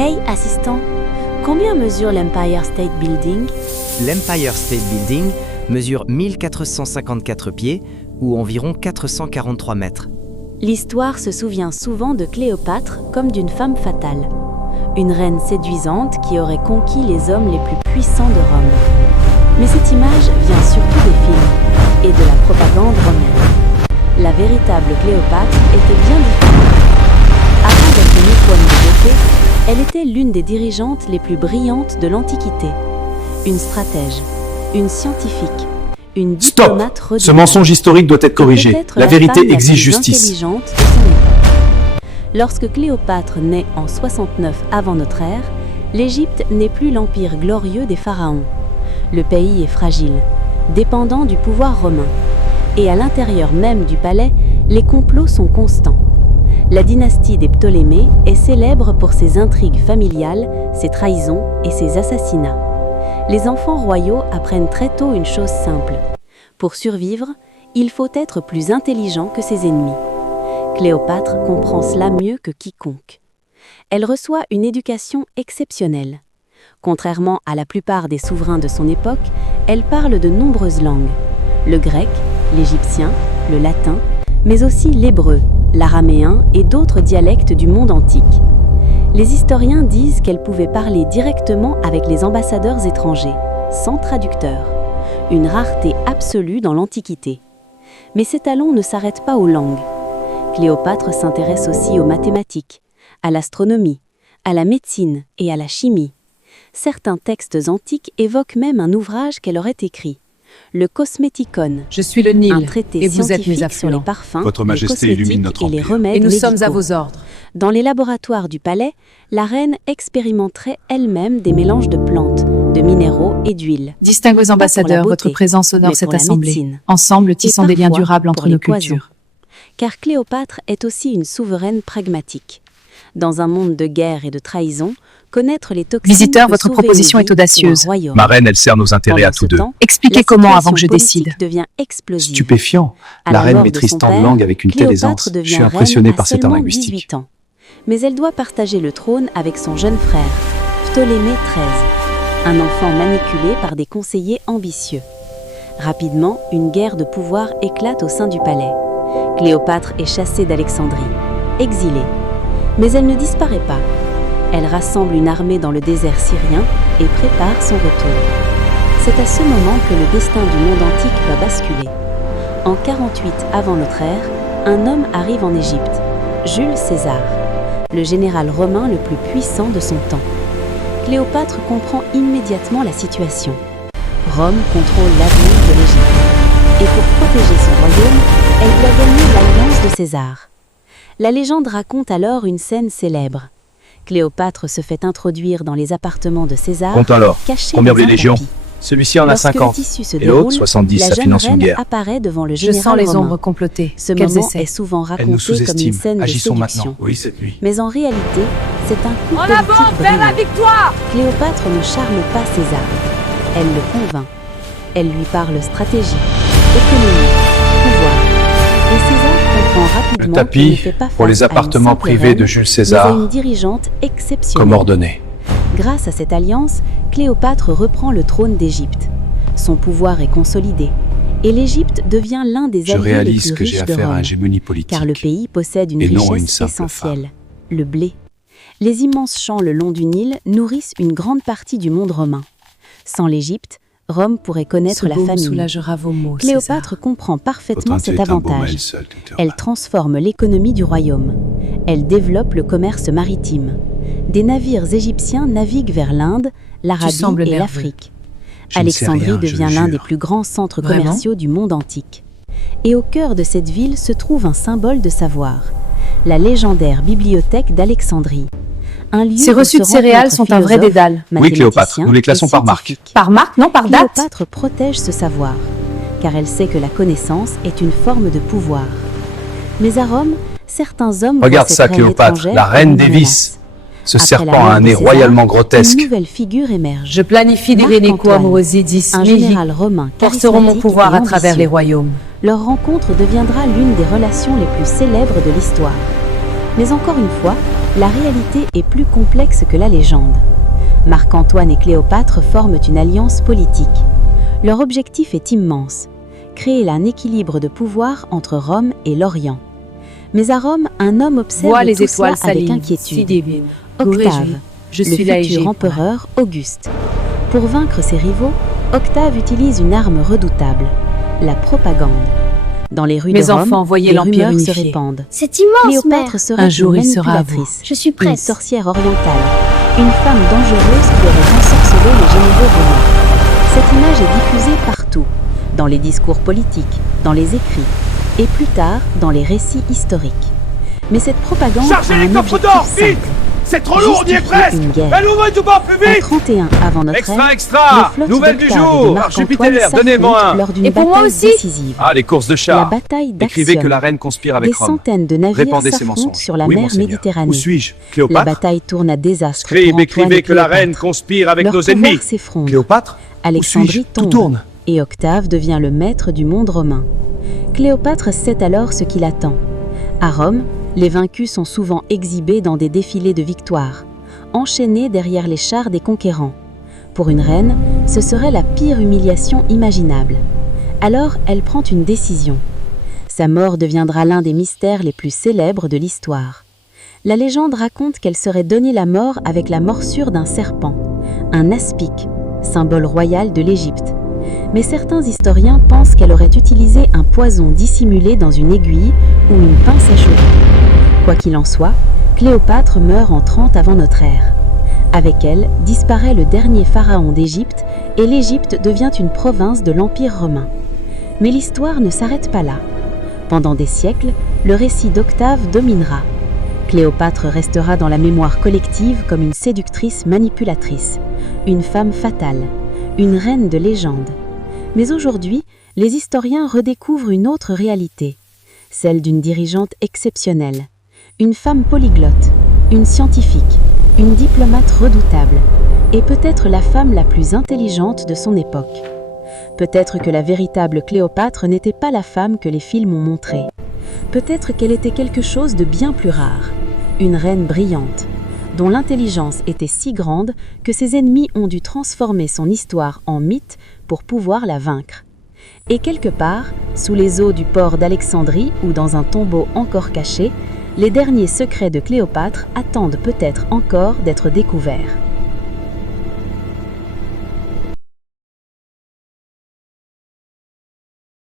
Hey, assistant, combien mesure l'Empire State Building? L'Empire State Building mesure 1454 pieds, ou environ 443 mètres. L'histoire se souvient souvent de Cléopâtre comme d'une femme fatale. Une reine séduisante qui aurait conquis les hommes les plus puissants de Rome. Mais cette image vient surtout des films et de la propagande romaine. La véritable Cléopâtre était bien différente. Avant d'être une icône de beauté, elle était l'une des dirigeantes les plus brillantes de l'Antiquité. Une stratège, une scientifique, une diplomate Stop! redoutable. Ce mensonge historique doit être corrigé. Peut-être La vérité femme la exige plus justice. intelligente de son époque. Lorsque Cléopâtre naît en 69 avant notre ère, l'Égypte n'est plus l'empire glorieux des pharaons. Le pays est fragile, dépendant du pouvoir romain. Et à l'intérieur même du palais, les complots sont constants. La dynastie des Ptolémées est célèbre pour ses intrigues familiales, ses trahisons et ses assassinats. Les enfants royaux apprennent très tôt une chose simple. Pour survivre, il faut être plus intelligent que ses ennemis. Cléopâtre comprend cela mieux que quiconque. Elle reçoit une éducation exceptionnelle. Contrairement à la plupart des souverains de son époque, elle parle de nombreuses langues. Le grec, l'égyptien, le latin, mais aussi l'hébreu, l'araméen et d'autres dialectes du monde antique. Les historiens disent qu'elle pouvait parler directement avec les ambassadeurs étrangers, sans traducteur. Une rareté absolue dans l'Antiquité. Mais ces talents ne s'arrêtent pas aux langues. Cléopâtre s'intéresse aussi aux mathématiques, à l'astronomie, à la médecine et à la chimie. Certains textes antiques évoquent même un ouvrage qu'elle aurait écrit, le Cosmeticon. Je suis le Nil, Un traité et vous êtes mes scientifique sur les affluents. parfums, Votre les Majesté cosmétiques illumine notre et les empire. remèdes Et nous sommes à médicaux. vos ordres. Dans les laboratoires du palais, la reine expérimenterait elle-même des mélanges de plantes, de minéraux et d'huiles. Distingués ambassadeurs, beauté, votre présence honore mais cette pour la assemblée. médecine. Ensemble, tissons des liens parfois durables pour entre les nos poisons. cultures. Car Cléopâtre est aussi une souveraine pragmatique. Dans un monde de guerre et de trahison, connaître les toxines Visiteurs, peut votre sauver proposition une vie est audacieuse. ou un royaume. Ma reine, elle sert nos intérêts à Pendant tous ce deux. temps, Expliquez la comment situation avant que je politique décide. devient explosive. Stupéfiant. À La reine mort de maîtrise son tant de père, langues avec une telle Cléopâtre aisance. Je devient suis impressionné reine par à cet art seulement linguistique. 18 ans. Mais elle doit partager le trône avec son jeune frère, Ptolémée XIII, un enfant manipulé par des conseillers ambitieux. Rapidement, une guerre de pouvoir éclate au sein du palais. Cléopâtre est chassée d'Alexandrie, exilée. Mais elle ne disparaît pas. Elle rassemble une armée dans le désert syrien et prépare son retour. C'est à ce moment que le destin du monde antique va basculer. En 48 avant notre ère, un homme arrive en Égypte, Jules César, le général romain le plus puissant de son temps. Cléopâtre comprend immédiatement la situation. Rome contrôle l'avenir de l'Égypte. Et pour protéger son royaume, elle doit gagner l'alliance de César. La légende raconte alors une scène célèbre. Cléopâtre se fait introduire dans les appartements de César, Compte alors. cachés Combien dans les un légions? tapis. Celui-ci en a Lorsque 50. le tissu se Et l'autre, déroule, 70, la ça jeune finance une reine guerre. apparaît devant le Je général sens les romain. ombres comploter. Ce Quels moment essais. est souvent Elle nous raconté comme une sous-estime. scène de Agissons séduction. maintenant. Oui, cette nuit. Mais en réalité, c'est un coup En politique avant, vers la brillant. victoire! Cléopâtre ne charme pas César. Elle le convainc. Elle lui parle stratégie, économie, pouvoir. Et César comprend rapidement Le qu'il ne tapis fait pas pour face les à une appartements simple privés reine, de Jules mais à César, une dirigeante exceptionnelle. comme ordonné. Grâce à cette alliance, Cléopâtre reprend le trône d'Égypte. Son pouvoir est consolidé. Et l'Égypte devient l'un des Je alliés les réalise plus que j'ai riches de affaire à Rome. l'hégémonie politique. Car le pays possède une et non richesse une simple essentielle, le blé. Les immenses champs le long du Nil nourrissent une grande partie du monde romain. Sans l'Égypte, Rome pourrait connaître Ce la baume famine. soulagera vos maux, Cléopâtre comprend parfaitement Votre cet est un beau avantage. mail seul, docteur. Elle transforme l'économie du royaume. Elle développe le commerce maritime. Des navires égyptiens naviguent vers l'Inde, l'Arabie sembles et nerveux. l'Afrique. Je ne sais Alexandrie rien, je devient le l'un jure. des plus grands centres Vraiment commerciaux du monde antique. Et au cœur de cette ville se trouve un symbole de savoir, la légendaire bibliothèque d'Alexandrie. Un lieu Ces où reçus se de céréales rencontrent sont un vrai philosophes, dédale. Oui, Cléopâtre, mathématiciens nous les classons et par marque. scientifiques. Par marque, non par date. Cléopâtre protège ce savoir, car elle sait que la connaissance est une forme de pouvoir. Mais à Rome, certains hommes Regarde voient ça, cette reine Cléopâtre, étrangère la reine comme des une vices. menace. Ce Après serpent la a mort un de nez César, royalement Une grotesque. nouvelle figure émerge. Je planifie Marc d'Irénée Antoine, Mosidis, un général romain porteront mon charismatique pouvoir et à travers ambitieux. les royaumes. Leur rencontre deviendra l'une des relations les plus célèbres de l'histoire. Mais encore une fois, la réalité est plus complexe que la légende. Marc-Antoine et Cléopâtre forment une alliance politique. Leur objectif est immense, créer un équilibre de pouvoir entre Rome et l'Orient. Mais à Rome, un homme observe Vois les tout cela étoiles avec s'alignent, si inquiétude. divine. Octave, Je le suis là et futur j'ai- empereur Auguste. Pour vaincre ses rivaux, Octave utilise une arme redoutable, la propagande. Dans les rues Mes de Rome, enfants, voyez des l'Empire rumeurs se unifié. répandent. C'est immense, mère. Cléopâtre serait Un jour, une il sera à vous. manipulatrice, Je suis une prête. sorcière orientale, une femme dangereuse qui aurait ensorcelé les généraux romains. Cette image est diffusée partout, dans les discours politiques, dans les écrits, et plus tard dans les récits historiques. Mais cette propagande Chargez a les un coffres objectif d'or, vite! simple, C'est trop lourd, on y est justifier presque! une guerre. Elle ouvre tout bas, plus En vite! 31 avant notre ère, les Extra! flottes Nouvelle du d'Octave et de jour! Marc-Antoine Jupiter, donnez-moi s'affrontent un! lors d'une Et pour moi bataille aussi. décisive. Ah, les courses de La chars. bataille Écrivez que d'Actium. la reine conspire Des avec Rome. centaines de navires Répandez ces s'affrontent mensonges. sur la Oui, mer monseigneur. Méditerranée. Où suis-je? La Cléopâtre? bataille tourne à désastre. pour Écrivez, Antoine écrivez et que la reine Cléopâtre. conspire avec Leur nos pouvoir ennemis! s'effondre. Cléopâtre? Où Alexandrie suis-je? Tout tombe tourne. et Octave devient le maître du monde romain. Cléopâtre sait alors ce qui l'attend. À Rome, les vaincus sont souvent exhibés dans des défilés de victoire, enchaînés derrière les chars des conquérants. Pour une reine, ce serait la pire humiliation imaginable. Alors, elle prend une décision. Sa mort deviendra l'un des mystères les plus célèbres de l'histoire. La légende raconte qu'elle serait donnée la mort avec la morsure d'un serpent, un aspic, symbole royal de l'Égypte. Mais certains historiens pensent qu'elle aurait utilisé un poison dissimulé dans une aiguille ou une pince à cheveux. Quoi qu'il en soit, Cléopâtre meurt en 30 avant notre ère. Avec elle, disparaît le dernier pharaon d'Égypte et l'Égypte devient une province de l'Empire romain. Mais l'histoire ne s'arrête pas là. Pendant des siècles, le récit d'Octave dominera. Cléopâtre restera dans la mémoire collective comme une séductrice manipulatrice, une femme fatale, une reine de légende. Mais aujourd'hui, les historiens redécouvrent une autre réalité, celle d'une dirigeante exceptionnelle, une femme polyglotte, une scientifique, une diplomate redoutable, et peut-être la femme la plus intelligente de son époque. Peut-être que la véritable Cléopâtre n'était pas la femme que les films ont montrée. Peut-être qu'elle était quelque chose de bien plus rare, une reine brillante, dont l'intelligence était si grande que ses ennemis ont dû transformer son histoire en mythe pour pouvoir la vaincre. Et quelque part, sous les eaux du port d'Alexandrie ou dans un tombeau encore caché, les derniers secrets de Cléopâtre attendent peut-être encore d'être découverts.